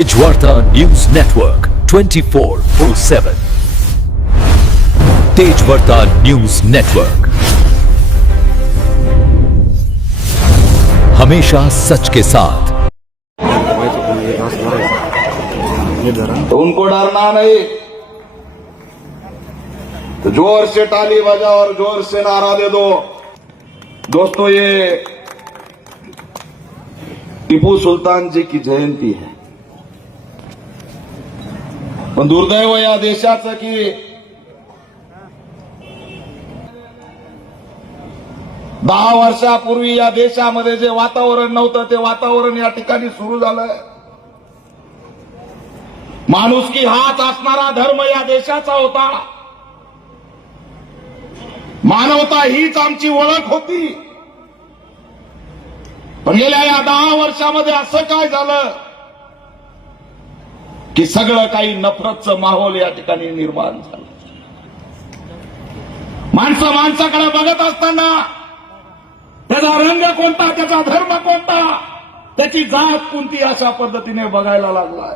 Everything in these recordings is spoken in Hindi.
Tejvarta news network 24/7 Tejvarta news network हमेशा सच के साथ। तो उनको डरना नहीं, तो जोर से ताली बजाओ और जोर से नारा दे दो। दोस्तों, ये टिपू सुलतान जी की जयंती है, पण दुर्दैव या देशाचं की 10 वर्षापूर्वी या देशामध्ये जे वातावरण नव्हतं ते वातावरण या ठिकाणी सुरू झालंय। माणुसकी हाच असणारा धर्म या देशाचा होता, मानवता हीच आमची ओळख होती। पण गेल्या या 10 वर्षामध्ये असं काय झालं की सगळं काही नफरतचं माहोल या ठिकाणी निर्माण झालं। माणसं माणसाकडे बघत असताना त्याचा रंग कोणता, त्याचा धर्म कोणता, त्याची जात कोणती अशा पद्धतीने बघायला लागलाय।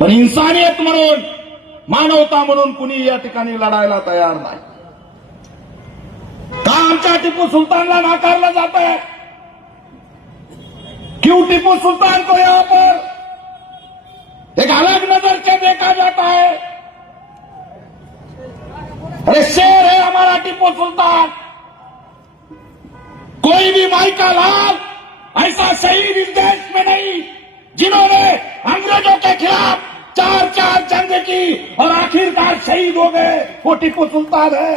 पण इन्सानियत म्हणून, मानवता म्हणून कुणी या ठिकाणी लढायला तयार नाही। का आमच्या टिपू सुलतानला नाकारलं जात है? क्यों टिपू सुल्तान को यहां पर एक अलग नजर से देखा जाता है? अरे शेर है हमारा टिपू सुल्तान, कोई भी माई का लाल ऐसा शहीद इस देश में नहीं जिन्होंने अंग्रेजों के खिलाफ 4 जंग की और आखिरकार शहीद हो गए, वो टिपू सुल्तान है।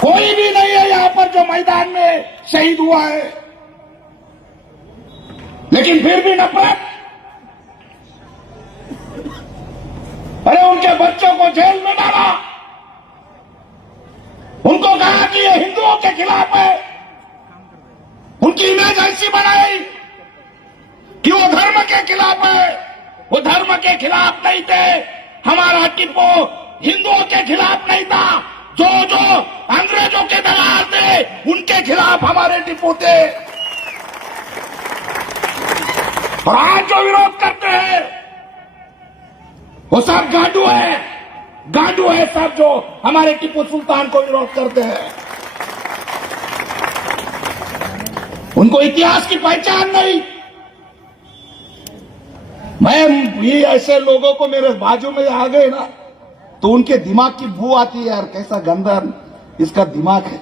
कोई भी नहीं है यहां पर जो मैदान में शहीद हुआ है, लेकिन फिर भी नफरत। अरे उनके बच्चों को जेल में डाला, उनको कहा कि ये हिंदुओं के खिलाफ है, उनकी इमेज ऐसी बनाई कि वो धर्म के खिलाफ है। वो धर्म के खिलाफ नहीं थे, हमारा टिप्पू हिंदुओं के खिलाफ नहीं था। जो अंग्रेजों के दलाल थे उनके खिलाफ हमारे टिप्पू थे। और आज जो विरोध करते हैं वो सब गांडू है सब, जो हमारे टिप्पू सुल्तान को विरोध करते हैं। उनको इतिहास की पहचान नहीं। मैं ये ऐसे लोगों को मेरे बाजू में आ गए ना तो उनके दिमाग की बू आती है यार, कैसा गंदा इसका दिमाग है।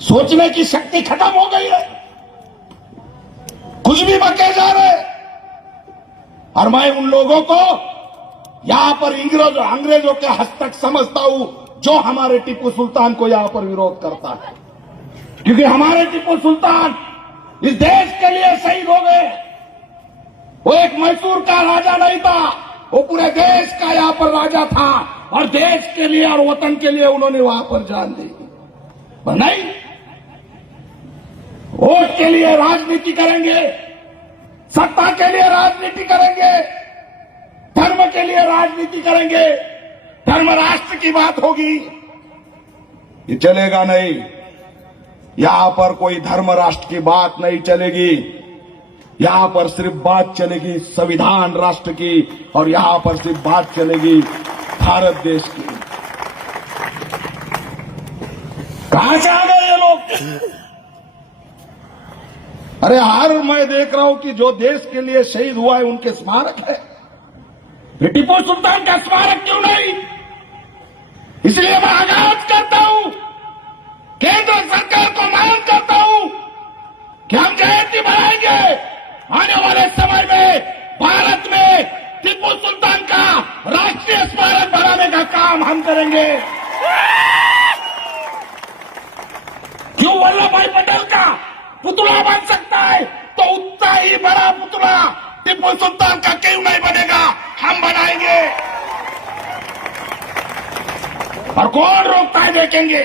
सोचने की शक्ति खत्म हो गई है, कुछ भी बके जा रहे। और मैं उन लोगों को यहां पर अंग्रेजों के हस्तक समझता हूं जो हमारे टिप्पू सुल्तान को यहां पर विरोध करता है, क्योंकि हमारे टिप्पू सुल्तान इस देश के लिए शहीद हो गए। वो एक मैसूर का राजा नहीं था, वो पूरे देश का यहां पर राजा था और देश के लिए और वतन के लिए उन्होंने वहां पर जान दी। पर नहीं, वोट के लिए राजनीति करेंगे, सत्ता के लिए राजनीति करेंगे, धर्म के लिए राजनीति करेंगे, धर्म राष्ट्र की बात होगी, ये चलेगा नहीं। यहां पर कोई धर्म राष्ट्र की बात नहीं चलेगी। यहां पर सिर्फ बात चलेगी संविधान राष्ट्र की, और यहां पर सिर्फ बात चलेगी भारत देश की। कहां से आ गए ये लोग? अरे मैं देख रहा हूं कि जो देश के लिए शहीद हुआ है उनके स्मारक है, टिप्पू सुल्तान का स्मारक क्यों नहीं? इसलिए मैं आगाज करता हूं, केंद्र सरकार को मांग करता हूं कि हम जयंती बनाएंगे। आने वाले समय में भारत में टिप्पू सुल्तान का राष्ट्रीय स्मारक बनाने का काम हम करेंगे। क्यों वल्लभ भाई पटेल का पुतला बन सकता है तो उतना ही बड़ा पुतला टिप्पू सुल्तान का क्यों नहीं बनेगा? हम बनाएंगे। और कौन रोकता है देखेंगे,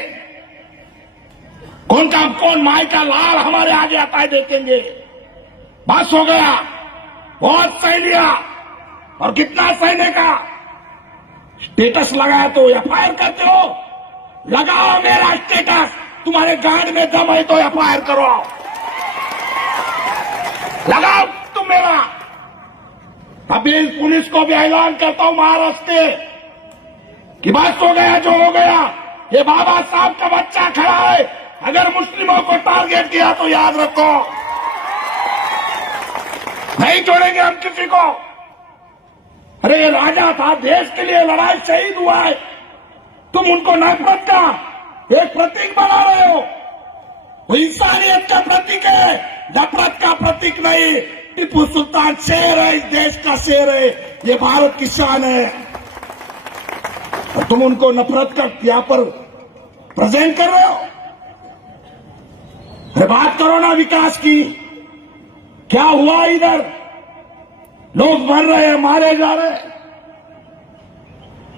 कौन माई का लाल हमारे आगे आता है देखेंगे। बस हो गया, बहुत सह लिया। और कितना सहने का? स्टेटस लगाया तो एफआईआर करते हो, लगाओ मेरा स्टेटस। तुम्हारे गांड में दम है तो एफआईआर करो। लगाओ तुम मेरा। अभी इस पुलिस को भी ऐलान करता हूं महाराष्ट्र के कि बस हो गया जो हो गया। ये बाबा साहब का बच्चा खड़ा है, अगर मुस्लिमों को टारगेट किया तो याद रखो नहीं छोड़ेंगे हम किसी को। अरे ये राजा था, देश के लिए लड़ाई, शहीद हुआ है, तुम उनको नफरत का एक प्रतीक बना रहे हो। वो इंसानियत का प्रतीक है, नफरत का प्रतीक नहीं। टीपू सुल्तान शेर है, इस देश का शेर है, ये भारत की शान है, और तुम उनको नफरत का यहाँ पर प्रेजेंट कर रहे हो। अरे बात करो ना विकास की, क्या हुआ इधर? लोग मर रहे हैं, मारे जा रहे हैं।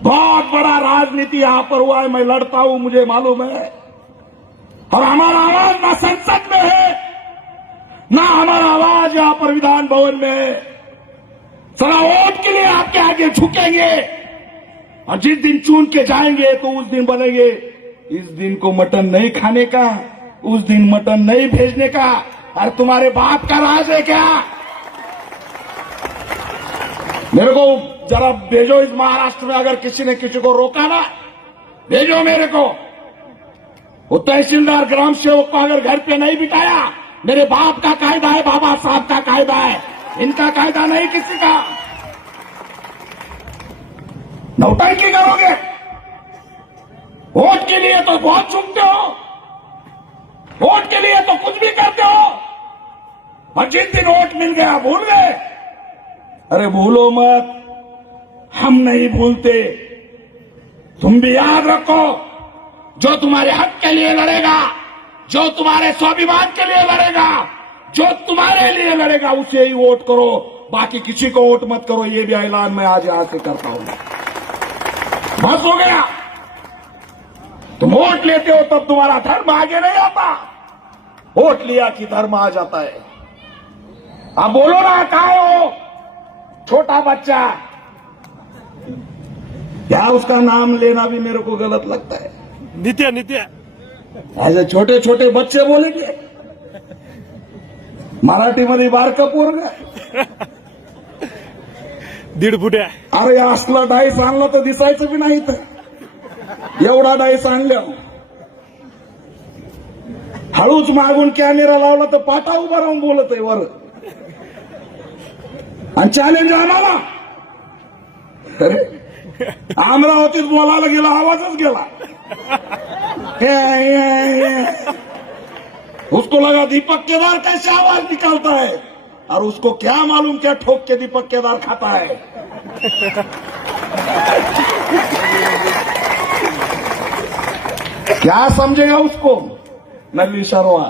बहुत बड़ा राजनीति यहां पर हुआ है, मैं लड़ता हूं, मुझे मालूम है। और हमारा आवाज ना संसद में है, ना हमारा आवाज यहां पर विधान भवन में है। सारा वोट के लिए आपके आगे झुकेंगे, और जिस दिन चुन के जाएंगे तो उस दिन बनेंगे। इस दिन को मटन नहीं खाने का, उस दिन मटन नहीं भेजने का। और तुम्हारे बाप का राज है क्या? मेरे को जरा भेजो इस महाराष्ट्र में, अगर किसी ने किसी को रोका ना, भेजो मेरे को। वो तहसीलदार ग्राम सेवक को अगर घर पे नहीं बिठाया, मेरे बाप का कायदा है, बाबा साहब का कायदा है, इनका कायदा नहीं किसी का। नौटंकी करोगे वोट के लिए तो बहुत चुनते हो, वोट के लिए तो कुछ भी करते हो, और जिस दिन वोट मिल गया भूल गए। अरे भूलो मत, हम नहीं भूलते। तुम भी याद रखो, जो तुम्हारे हक के लिए लड़ेगा, जो तुम्हारे स्वाभिमान के लिए लड़ेगा, जो तुम्हारे लिए लड़ेगा, उसे ही वोट करो, बाकी किसी को वोट मत करो। ये भी ऐलान मैं आज यहां से करता हूं। बस हो गया। तुम वोट लेते हो तब तुम्हारा धर्म आगे नहीं आता, वोट लिया कि धर्म आ जाता है। अब बोलो ना, कहाँ हो छोटा बच्चा? क्या उसका नाम लेना भी मेरे को गलत लगता है। नित्या ऐसे छोटे छोटे बच्चे बोलेंगे मराठीमध्ये बारकं पोरगं, दीड फुट्या. अरे असला डाईस आणला तर दिसायचं बी नाही तर एवढा डाईस आणल्या. हळूच मागून कॅमेरा लावला तर पाटा उभा राहून बोलत आहे वर, आणि चॅलेंज आम्हाला. अरे अमरावतीत बोलायला गेला, आवाजच गेला. उसको लगा दीपक केदार कैसे आवाज निकालता है, और उसको क्या मालूम क्या ठोक के दीपक केदार खाता है. क्या समझेगा उसको नल्ली शर्मा.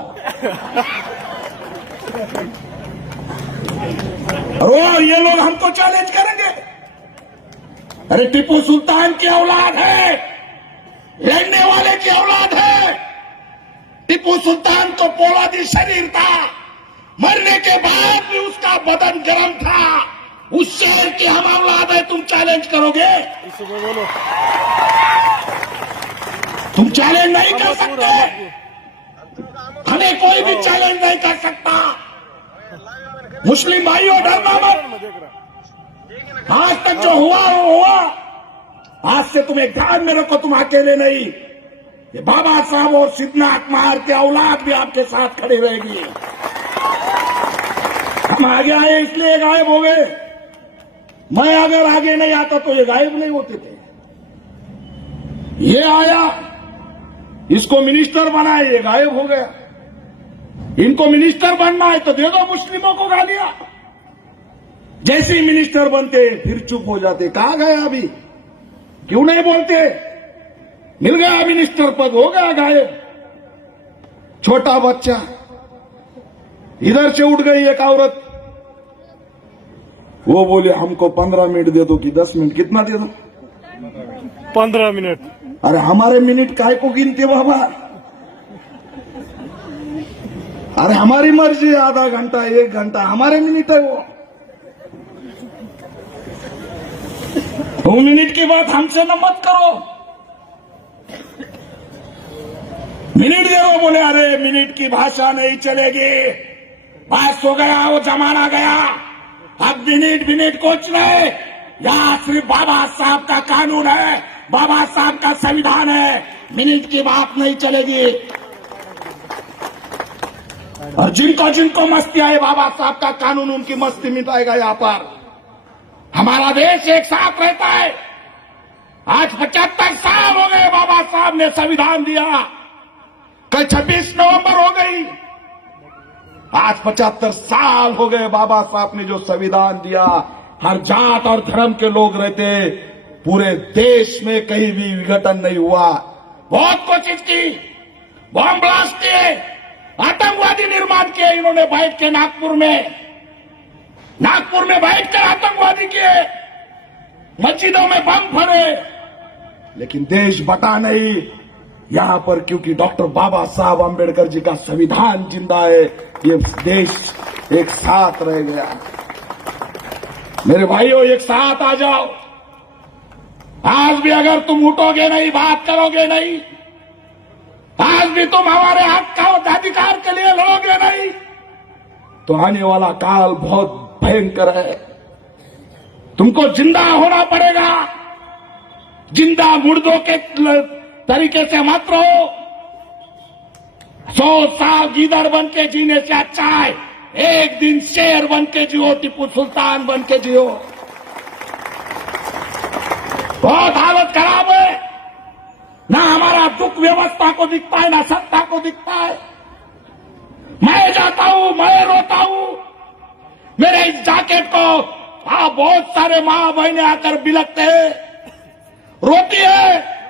और ये लोग हमको चैलेंज करेंगे. अरे टीपू सुल्तान की औलाद है, लड़ने वाले की औलाद है. टीपू सुल्तान तो पोलादी शरीर था, मरने के बाद भी उसका बदन गर्म था. उस शेर की हम औलाद है, तुम चैलेंज करोगे? तुम चैलेंज नहीं कर सकते, हमें कोई भी चैलेंज नहीं कर सकता. मुस्लिम भाइयों डरना मत. आज तक जो हुआ वो हुआ. आज से तुम एक ध्यान में रखो, तुम अकेले नहीं. ये बाबा साहब और सिद्धनाथ महार के औलाद भी आपके साथ खड़ी रहेगी. हम आगे आए इसलिए गायब हो गए. मैं अगर आगे नहीं आता तो ये गायब नहीं होते थे. ये आया, इसको मिनिस्टर बनाया, ये गायब हो गया. इनको मिनिस्टर बनना है तो दे दो मुस्लिमों को गालियां. जैसे ही मिनिस्टर बनते फिर चुप हो जाते. कहां गए अभी, क्यों नहीं बोलते? मिल गया मिनिस्टर पद, हो गया गायब. छोटा बच्चा. इधर से उठ गई एक औरत, वो बोले हमको 15 मिनट दे दो कि 10 मिनट. कितना दे दो? 15 मिनट. अरे हमारे मिनट काय को गिनते बाबा. अरे हमारी मर्जी है, आधा घंटा 1 घंटा हमारे मिनट है. वो मिनट की बात हमसे न मत करो. मिनट दे दो, बोले अरे मिनट की भाषा नहीं चलेगी, बस हो गया, वो जमाना गया। अब मिनट कुछ नहीं, यहाँ सिर्फ बाबा साहब का कानून है, बाबा साहब का संविधान है, मिनट की बात नहीं चलेगी। और जिनको मस्ती आए बाबा साहब का कानून, उनकी मस्ती मिटाएगा। यहाँ पर हमारा देश एक साथ रहता है। आज 75 साल हो गए बाबा साहब ने संविधान दिया, कल 26 नवंबर हो गई। आज 75 साल हो गए बाबा साहब ने जो संविधान दिया। हर जात और धर्म के लोग रहते, पूरे देश में कहीं भी विघटन नहीं हुआ। बहुत कोशिश की, बम ब्लास्ट किए, आतंकवादी निर्माण किए इन्होंने बैठ के नागपुर में बैठ कर आतंकवादी किए, मस्जिदों में बम फोड़े, लेकिन देश बटा नहीं यहां पर, क्योंकि डॉक्टर बाबा साहब आंबेडकर जी का संविधान जिंदा है। ये देश एक साथ रह गया। मेरे भाइयों, एक साथ आ जाओ। आज भी अगर तुम उठोगे नहीं, बात करोगे नहीं, आज भी तुम हमारे हक का अधिकार के लिए लड़ोगे नहीं, तो आने वाला काल बहुत भयंकर है। तुमको जिंदा होना पड़ेगा। जिंदा मुर्दों के तरीके से मत रहो। 100 साल गीदड़ बन के जीने से अच्छा है एक दिन शेर बन के जियो, टीपू सुल्तान बन के जियो। बहुत हालत खराब है। ना हमारा दुख व्यवस्था को दिखता है, ना सत्ता को दिखता है। मैं जाता हूं, मैं रोता हूं। मेरे इस जैकेट को बहुत सारे मां बहनें आकर बिलकते हैं, रोती है।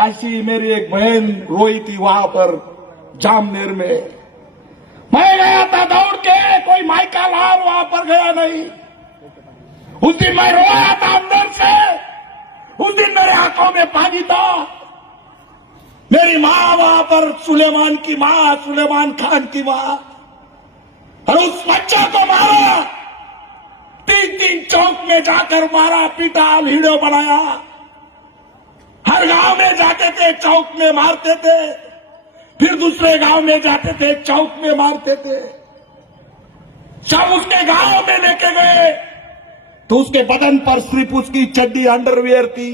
ऐसी मेरी एक बहन रोई थी वहां पर जामनेर में। मैं गया था दौड़ के, कोई माइका लाल वहां पर गया नहीं। उस दिन मैं रोया था अंदर से। उस दिन मेरे आंखों में पानी था। मेरी मां वहां पर, सुलेमान की मां, सुलेमान खान की मां, और उस बच्चे को मारा। 3 चौक में जाकर मारा, पीटा, वीडियो बनाया। हर गांव में जाते थे, चौक में मारते थे, फिर दूसरे गांव में जाते थे, चौक में मारते थे। जब उसके गांव में लेके गए तो उसके बदन पर सिर्फ उसकी चड्डी, अंडरवियर थी।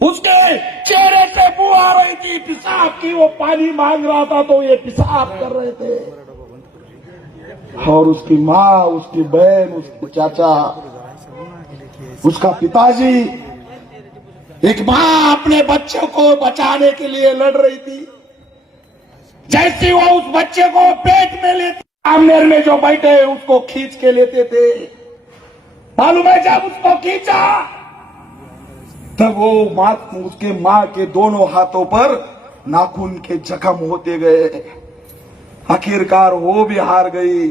उसके चेहरे से बू आ रही थी पेशाब की। वो पानी मांग रहा था तो ये पेशाब कर रहे थे। और उसकी माँ, उसकी बहन, उसके चाचा, उसका पिताजी, एक माँ अपने बच्चे को बचाने के लिए लड़ रही थी। जैसे वो उस बच्चे को पेट में लेते, आमनेर में जो बैठे उसको खींच के लेते थे। मालूम है, जब उसको खींचा तब वो उसके माँ के दोनों हाथों पर नाखून के जख्म होते गए। आखिरकार वो भी हार गई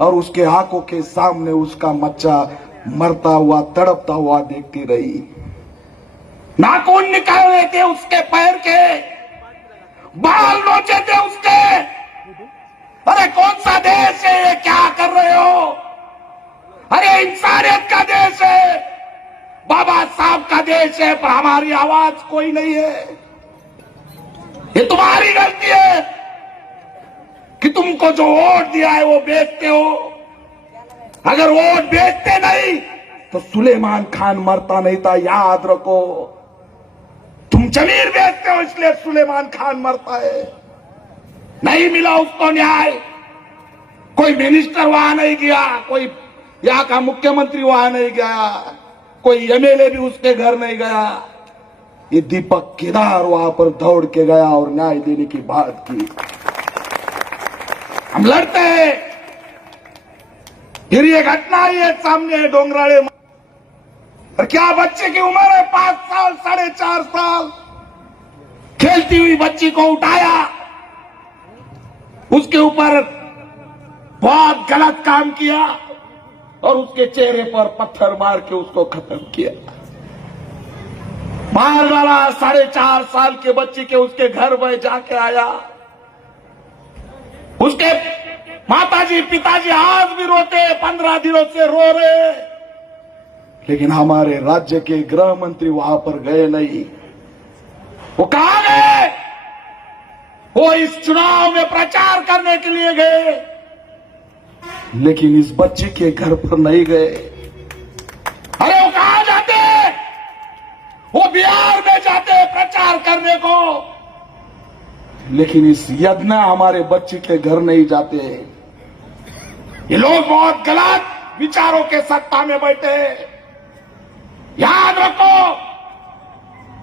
और उसके आंखों के सामने उसका बच्चा मरता हुआ, तड़पता हुआ देखती रही। नाखून निकाल रहे थे उसके पैर के, बाल नोचे थे उसके। अरे कौन सा देश है ये, क्या कर रहे हो? अरे इंसानियत का देश है, बाबा साहब का देश है, पर हमारी आवाज कोई नहीं है। ये तुम्हारी गलती है कि तुमको जो वोट दिया है वो बेचते हो। अगर वोट बेचते नहीं तो सुलेमान खान मरता नहीं था, याद रखो। तुम जमीन बेचते हो इसलिए सुलेमान खान मरता है। नहीं मिला उसको न्याय, कोई मिनिस्टर वहां नहीं गया, कोई यहाँ का मुख्यमंत्री वहां नहीं गया, कोई एमएलए भी उसके घर नहीं गया। ये दीपक केदार वहां पर दौड़ के गया और न्याय देने की बात की। हम लड़ते हैं। फिर ये घटना आई है सामने डोंगराड़े। और क्या बच्चे की उम्र है 5 साल, 4.5 साल। खेलती हुई बच्ची को उठाया, उसके ऊपर बहुत गलत काम किया और उसके चेहरे पर पत्थर मार के उसको खत्म किया। मार वाला 4.5 साल के बच्चे के उसके घर में जाके आया। उसके माताजी, पिताजी आज भी रोते, 15 दिनों से रो रहे। लेकिन हमारे राज्य के गृह मंत्री वहां पर गए नहीं। वो कहां गए? वो इस चुनाव में प्रचार करने के लिए गए। लेकिन इस बच्चे के घर पर नहीं गए। अरे वो कहां जाते? वो बिहार में जाते प्रचार करने को, लेकिन इस यज्ञ हमारे बच्चे के घर नहीं जाते। ये लोग बहुत गलत विचारों के सत्ता में बैठे। याद रखो,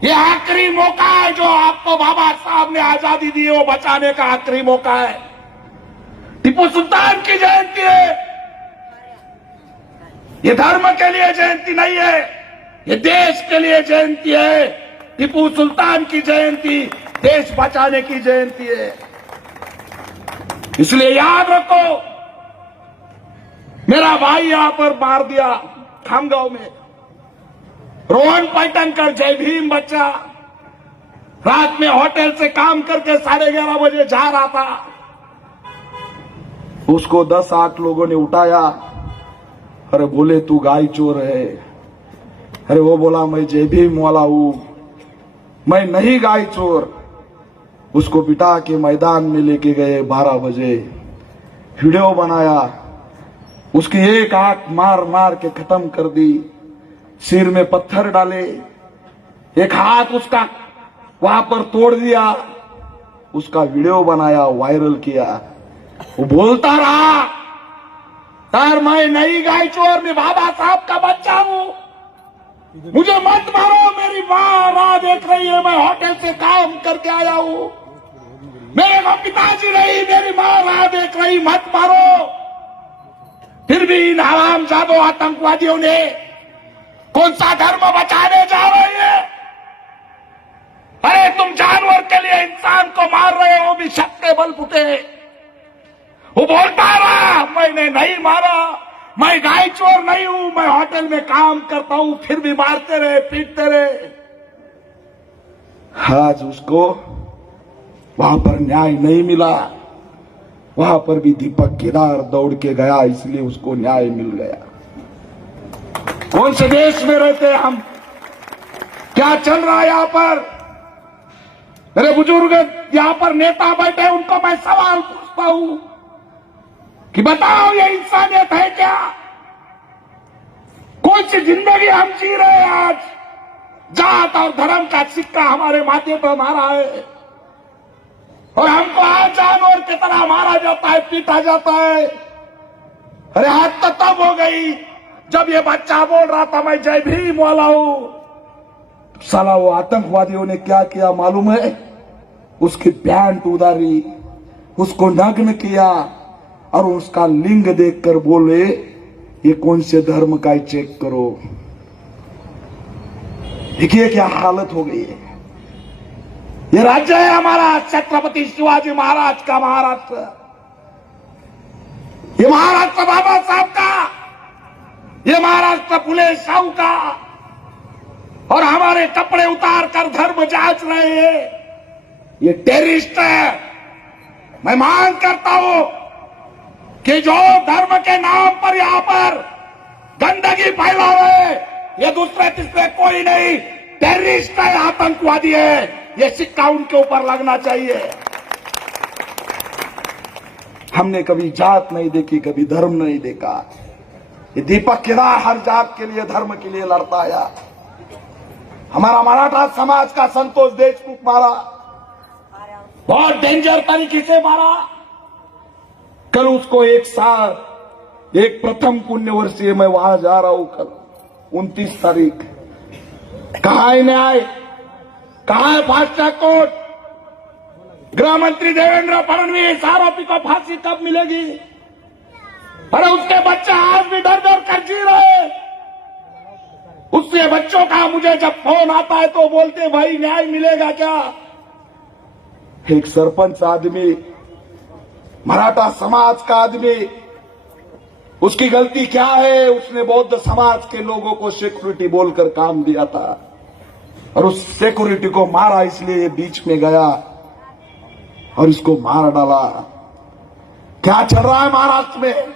ये आखिरी मौका है जो आपको बाबा साहब ने आजादी दी है, वो बचाने का आखिरी मौका है। टीपू सुल्तान की जयंती है, ये धर्म के लिए जयंती नहीं है, ये देश के लिए जयंती है। टीपू सुल्तान की जयंती देश बचाने की जयंती है। इसलिए याद रखो, मेरा भाई यहां पर मार दिया खामगांव में, रोहन पैटनकर जय भीम बच्चा रात में होटल से काम करके 11:30 बजे जा रहा था। उसको 10-8 लोगों ने उठाया। अरे बोले तू गाय चोर है। अरे वो बोला मैं जय भीम वाला हूं, मैं नहीं गाय चोर। उसको बिठा के मैदान में लेके गए 12 बजे, वीडियो बनाया, उसकी एक आंख मार मार के खत्म कर दी, सिर में पत्थर डाले, एक हाथ उसका वहां पर तोड़ दिया, उसका वीडियो बनाया, वायरल किया। वो बोलता रहा, सर मैं नहीं गाय चोर, मैं बाबा साहब का बच्चा हूं, मुझे मत मारो, मेरी मां राह देख रही है, मैं होटल से काम करके आया हूं, मेरे को पिताजी नहीं, मेरी मां राह देख रही, मत मारो। फिर भी इन हरामजादों आतंकवादियों ने कौन सा धर्म बचाने जा रहे हैं? अरे तुम जानवर के लिए इंसान को मार रहे हो, भी शक के बल फुटे। वो बोलता रहा, मैंने नहीं मारा, मैं गाय चोर नहीं हूं, मैं होटल में काम करता हूं, फिर भी मारते रहे, पीटते रहे। आज उसको वहां पर न्याय नहीं मिला। वहां पर भी दीपक केदार दौड़ के गया, इसलिए उसको न्याय मिल गया। कौन से देश में रहते हैं हम? क्या चल रहा है यहां पर? मेरे बुजुर्ग यहां पर नेता बैठे, उनको मैं सवाल पूछता हूं कि बताओ ये इंसानियत है क्या? कौन सी जिंदगी हम जी रहे हैं आज? जात और धर्म का सिक्का हमारे माथे पर मारा है और हमको आज जानवर की तरह मारा जाता है, पीटा जाता है। अरे हाथ तो तब हो गई जब ये बच्चा बोल रहा था मैं जय भीम वाला हूं। साला वो आतंकवादियों ने क्या किया मालूम है? उसकी पैंट उतारी, उसको नग्न किया और उसका लिंग देखकर बोले ये कौन से धर्म का है, चेक करो। देखिए क्या हालत हो गई है। ये राज्य है हमारा छत्रपति शिवाजी महाराज का महाराष्ट्र, ये महाराष्ट्र बाबा साहब का, ये महाराष्ट्र फुले शाहू का। और हमारे कपड़े उतार कर धर्म जांच रहे हैं, ये टेररिस्ट है। मैं मांग करता हूं कि जो धर्म के नाम पर यहां पर गंदगी फैला रहे, ये दूसरे तीसरे कोई नहीं, टेररिस्ट है, आतंकवादी है। ये सिक्का उनके ऊपर लगना चाहिए। हमने कभी जात नहीं देखी, कभी धर्म नहीं देखा। ये दीपक केदार हर जात के लिए, धर्म के लिए लड़ता आया। हमारा मराठा समाज का संतोष देशमुख मारा, बहुत डेंजर तरीके से मारा। कल उसको एक साल, एक प्रथम पुण्य वर्षीय, मैं वहां जा रहा हूं कल 29 तारीख। कहां है न्याय, कहां है फास्ट ट्रैक कोर्ट? गृह मंत्री देवेंद्र फडणवीस, आरोपी को फांसी कब मिलेगी? अरे उसके बच्चे आज भी डर डर कर जी रहे। उसके बच्चों का मुझे जब फोन आता है तो बोलते भाई न्याय मिलेगा क्या? एक सरपंच आदमी, मराठा समाज का आदमी, उसकी गलती क्या है? उसने बौद्ध समाज के लोगों को सिक्योरिटी बोलकर काम दिया था और उस सिक्योरिटी को मारा, इसलिए ये बीच में गया और इसको मार डाला। क्या चल रहा है महाराष्ट्र में?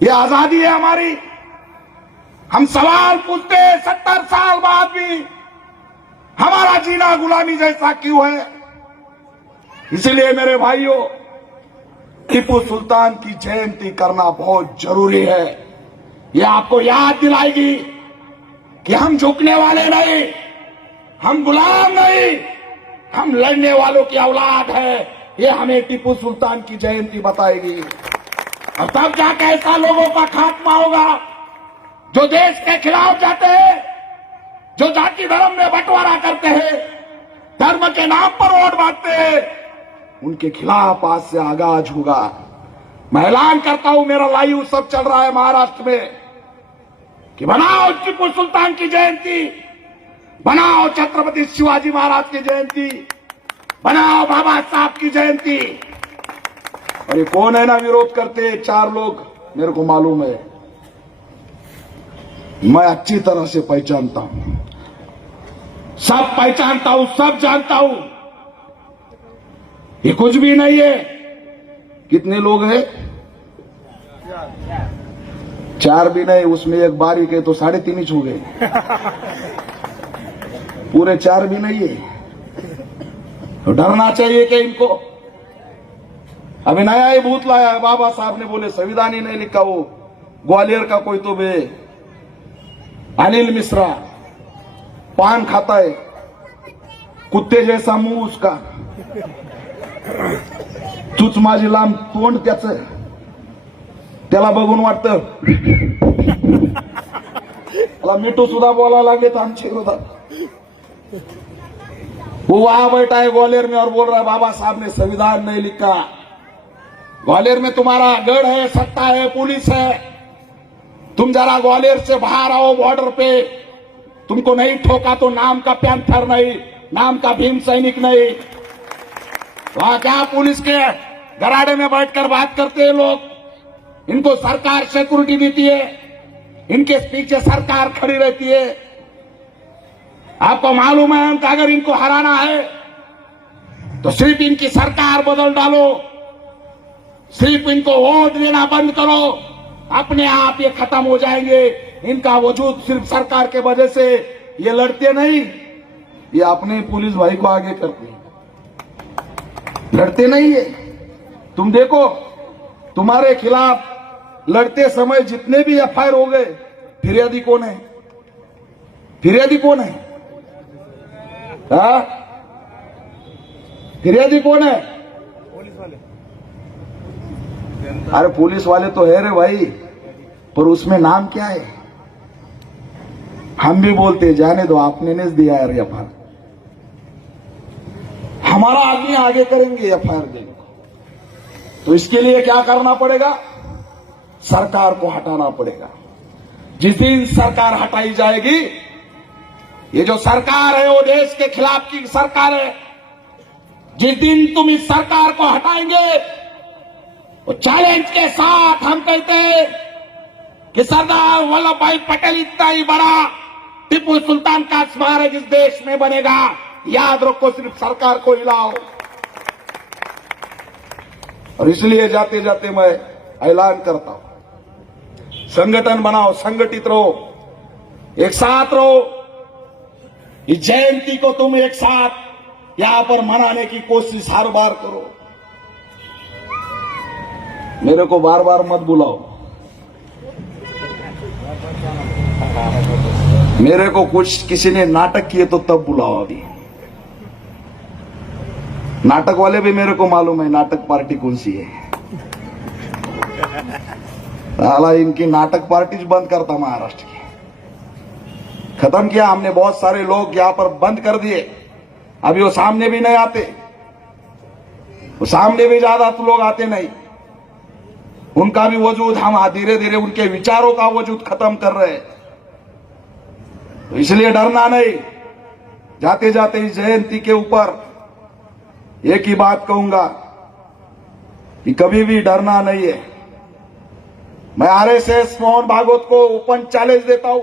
ये आजादी है हमारी। हम सवाल पूछते हैं 70 साल बाद भी हमारा जीना गुलामी जैसा क्यों है? इसलिए मेरे भाइयों, टीपू सुल्तान की जयंती करना बहुत जरूरी है। ये आपको याद दिलाएगी कि हम झुकने वाले नहीं, हम गुलाम नहीं, हम लड़ने वालों की औलाद है। ये हमें टीपू सुल्तान की जयंती बताएगी। और तब जाके ऐसा लोगों का खात्मा होगा जो देश के खिलाफ जाते हैं, जो जाति धर्म में बंटवारा करते हैं, धर्म के नाम पर वोट बांटते हैं, उनके खिलाफ आज से आगाज होगा। मैं ऐलान करता हूं, मेरा लाइव सब चल रहा है महाराष्ट्र में, कि बनाओ टीपू सुल्तान की जयंती, बनाओ छत्रपति शिवाजी महाराज की जयंती, बनाओ बाबा साहब की जयंती। और ये कौन है ना विरोध करते? 4 लोग मेरे को मालूम है, मैं अच्छी तरह से पहचानता हूं, सब पहचानता हूं, सब जानता हूं। ये कुछ भी नहीं है। कितने लोग हैं? 4 भी नहीं, उसमें एक बारीक है तो 3.5 इंच हो गए। पूरे 4 भी नहीं है। तो डरना चाहिए क्या इनको? अभी नया ही भूत लाया है। बाबा साहब ने बोले संविधान ही नहीं लिखा। वो ग्वालियर का कोई तो बे अनिल मिश्रा पान खाता है, कुत्ते जैसा मुंह उसका, चुच माझी लांब तोंड त्याचं, त्याला बघून वाटतं त्याला मिठू सुद्धा बोलायला लागले तर आमच्या विरोधात। वो वहां बैठा है ग्वालियर में और बोल रहा है बाबा साहब ने संविधान नहीं लिखा। ग्वालियर में तुम्हारा गढ़ है, सत्ता है, पुलिस है। तुम जरा ग्वालियर से बाहर आओ बॉर्डर पे। तुमको नहीं ठोका तो नाम का पैंथर नहीं, नाम का भीम सैनिक नहीं। वहां क्या पुलिस के गराडे में बैठकर बात करते हैं लोग। इनको सरकार सिक्योरिटी देती है, इनके पीछे सरकार खड़ी रहती है। आपको मालूम है कि अगर इनको हराना है तो सिर्फ इनकी सरकार बदल डालो, सिर्फ इनको वोट देना बंद करो, अपने आप ये खत्म हो जाएंगे। इनका वजूद सिर्फ सरकार के वजह से, ये लड़ते नहीं, ये अपने पुलिस भाई को आगे करते हैं, लड़ते नहीं है। तुम देखो, तुम्हारे खिलाफ लड़ते समय जितने भी एफआईआर हो गए, फिरियादी कौन है? फिरियादी कौन है? फिरियादी कौन है? अरे पुलिस वाले तो है रे भाई, पर उसमें नाम क्या है? हम भी बोलते जाने दो, आपने नहीं दिया यार एफआईआर, हमारा आदमी आगे करेंगे एफआईआर देने को। तो इसके लिए क्या करना पड़ेगा? सरकार को हटाना पड़ेगा। जिस दिन सरकार हटाई जाएगी, ये जो सरकार है वो देश के खिलाफ की सरकार है। जिस दिन तुम इस सरकार को हटाएंगे, वो चैलेंज के साथ हम कहते हैं कि सरदार वल्लभ भाई पटेल इतना ही बड़ा टीपू सुल्तान का स्मारक इस देश में बनेगा। याद रखो, सिर्फ सरकार को हिलाओ। और इसलिए जाते जाते मैं ऐलान करता हूं, संगठन बनाओ, संगठित रहो, एक साथ रहो। इस जयंती को तुम एक साथ यहां पर मनाने की कोशिश हर बार करो। मेरे को बार बार मत बुलाओ। मेरे को कुछ किसी ने नाटक किए तो तब बुलाओ। अभी नाटक वाले भी मेरे को मालूम है नाटक पार्टी कौन सी है। साला इनकी नाटक पार्टी बंद करता महाराष्ट्र की, खत्म किया हमने। बहुत सारे लोग यहां पर बंद कर दिए। अभी वो सामने भी नहीं आते, वो सामने भी ज्यादा तो लोग आते नहीं। उनका भी वजूद हम धीरे धीरे उनके विचारों का वजूद खत्म कर रहे हैं। तो इसलिए डरना नहीं। जाते जाते इस जयंती के ऊपर एक ही बात कहूंगा कि कभी भी डरना नहीं है। मैं आरएसएस मोहन भागवत को ओपन चैलेंज देता हूं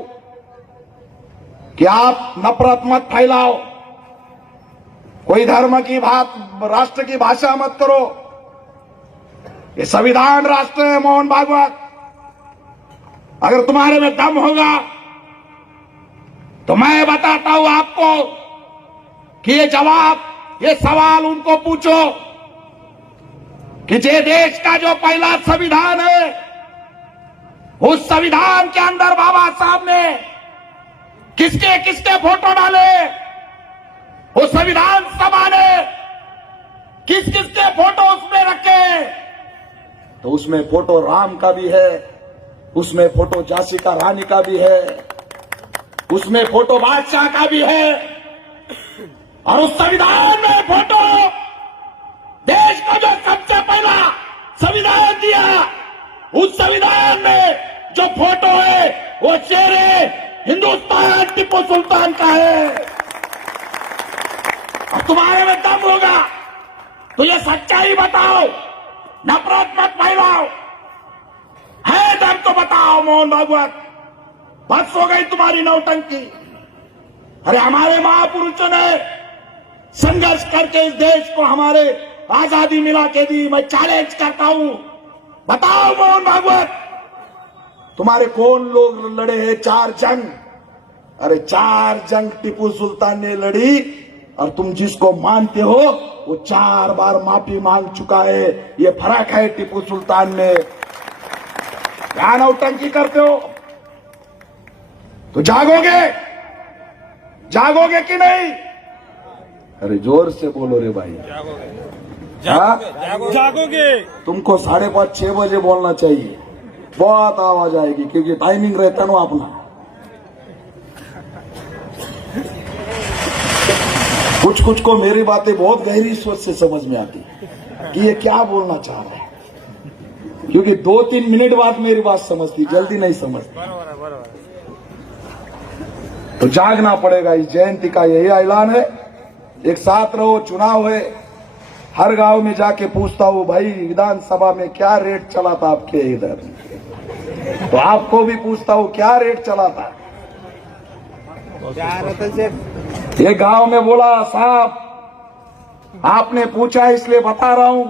कि आप नफरत मत फैलाओ, कोई धर्म की बात, राष्ट्र की भाषा मत करो। ये संविधान राष्ट्र है मोहन भागवत। अगर तुम्हारे में दम होगा तो मैं बताता हूं आपको कि ये जवाब, ये सवाल उनको पूछो कि जे देश का जो पहला संविधान है, उस संविधान के अंदर बाबा साहब ने किसके किसके फोटो डाले, उस संविधान सभा ने किस किसके फोटो उसमें रखे। तो उसमें फोटो राम का भी है, उसमें फोटो झांसी का रानी का भी है, उसमें फोटो बादशाह का भी है, और उस संविधान में फोटो देश को जो सबसे पहला संविधान दिया, उस संविधान में जो फोटो है वो शेरे हिंदुस्तान टिप्पू सुल्तान का है। और तुम्हारे में दम होगा तो ये सच्चाई बताओ, नफरत मत फैलाओ। है दम तो बताओ मोहन भागवत, बस हो गई तुम्हारी नौटंकी। अरे हमारे महापुरुषों ने संघर्ष करके इस देश को हमारे आजादी मिला के दी। मैं चैलेंज करता हूं, बताओ मोहन भागवत, तुम्हारे कौन लोग लड़े हैं 4 जंग? अरे 4 जंग टिप्पू सुल्तान ने लड़ी, और तुम जिसको मानते हो वो 4 बार माफी मांग चुका है। ये फर्क है टिप्पू सुल्तान में। क्या नौटंकी करते हो? तो जागोगे, जागोगे कि नहीं? अरे जोर से बोलो रे भाई। जागोगे। तुमको 5:30 6 बजे बोलना चाहिए, बहुत आवाज आएगी क्योंकि टाइमिंग रहता ना अपना। कुछ कुछ को मेरी बातें बहुत गहरी सोच से समझ में आती कि ये क्या बोलना चाह रहा है, क्योंकि 2-3 मिनट बाद मेरी बात समझती, जल्दी नहीं समझती। तो जागना पड़ेगा। इस जयंती का यही ऐलान है, एक साथ रहो। चुनाव है, हर गांव में जाके पूछता हूं, भाई विधानसभा में क्या रेट चला था आपके इधर? तो आपको भी पूछता हूं, क्या रेट चला था? ये गांव में बोला, साहब आपने पूछा इसलिए बता रहा हूं,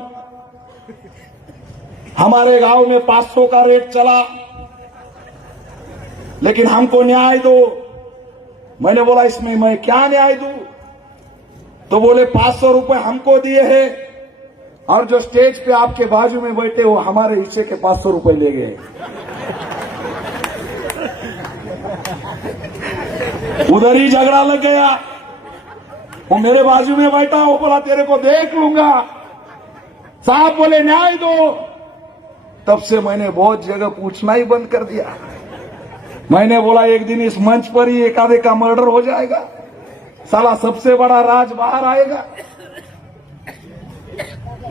हमारे गांव में 500 का रेट चला, लेकिन हमको न्याय दो। मैंने बोला इसमें मैं क्या न्याय दूं? तो बोले 500 रुपए हमको दिए हैं, और जो स्टेज पे आपके बाजू में बैठे वो हमारे हिस्से के 500 रुपए ले गए। उधर ही झगड़ा लग गया। वो मेरे बाजू में बैठा, वो बोला तेरे को देख लूंगा। साहब बोले न्याय दो। तब से मैंने बहुत जगह पूछना ही बंद कर दिया। मैंने बोला एक दिन इस मंच पर ही एक आधे का मर्डर हो जाएगा, साला सबसे बड़ा राज बाहर आएगा।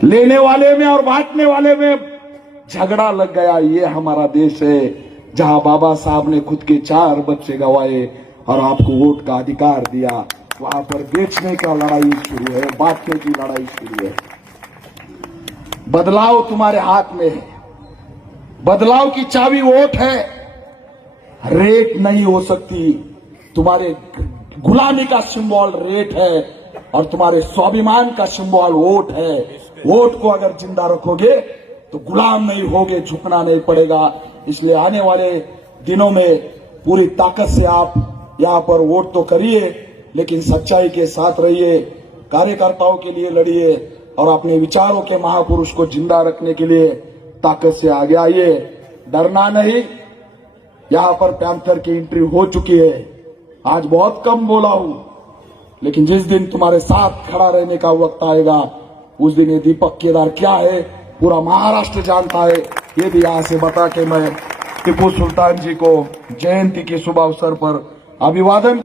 लेने वाले में और बांटने वाले में झगड़ा लग गया। ये हमारा देश है जहां बाबा साहब ने खुद के 4 बच्चे गंवाए और आपको वोट का अधिकार दिया। वहां पर बेचने का लड़ाई शुरू है, बांटने की लड़ाई शुरू है। बदलाव तुम्हारे हाथ में है, बदलाव की चाबी वोट है। रेट नहीं हो सकती। तुम्हारे गुलामी का सिंबल रेट है और तुम्हारे स्वाभिमान का सिंबल वोट है। वोट को अगर जिंदा रखोगे तो गुलाम नहीं होगे, झुकना नहीं पड़ेगा। इसलिए आने वाले दिनों में पूरी ताकत से आप यहां पर वोट तो करिए, लेकिन सच्चाई के साथ रहिए, कार्यकर्ताओं के लिए लड़िए और अपने विचारों के महापुरुष को जिंदा रखने के लिए ताकत से आगे आइए। डरना नहीं। यहां पर पैंथर की एंट्री हो चुकी है। आज बहुत कम बोला हूं, लेकिन जिस दिन तुम्हारे साथ खड़ा रहने का वक्त आएगा, उस दिन ये दीपक केदार क्या है पूरा महाराष्ट्र जानता है। ये भी यहां से बता के मैं टिप्पू सुल्तान जी को जयंती के शुभ अवसर पर अभिवादन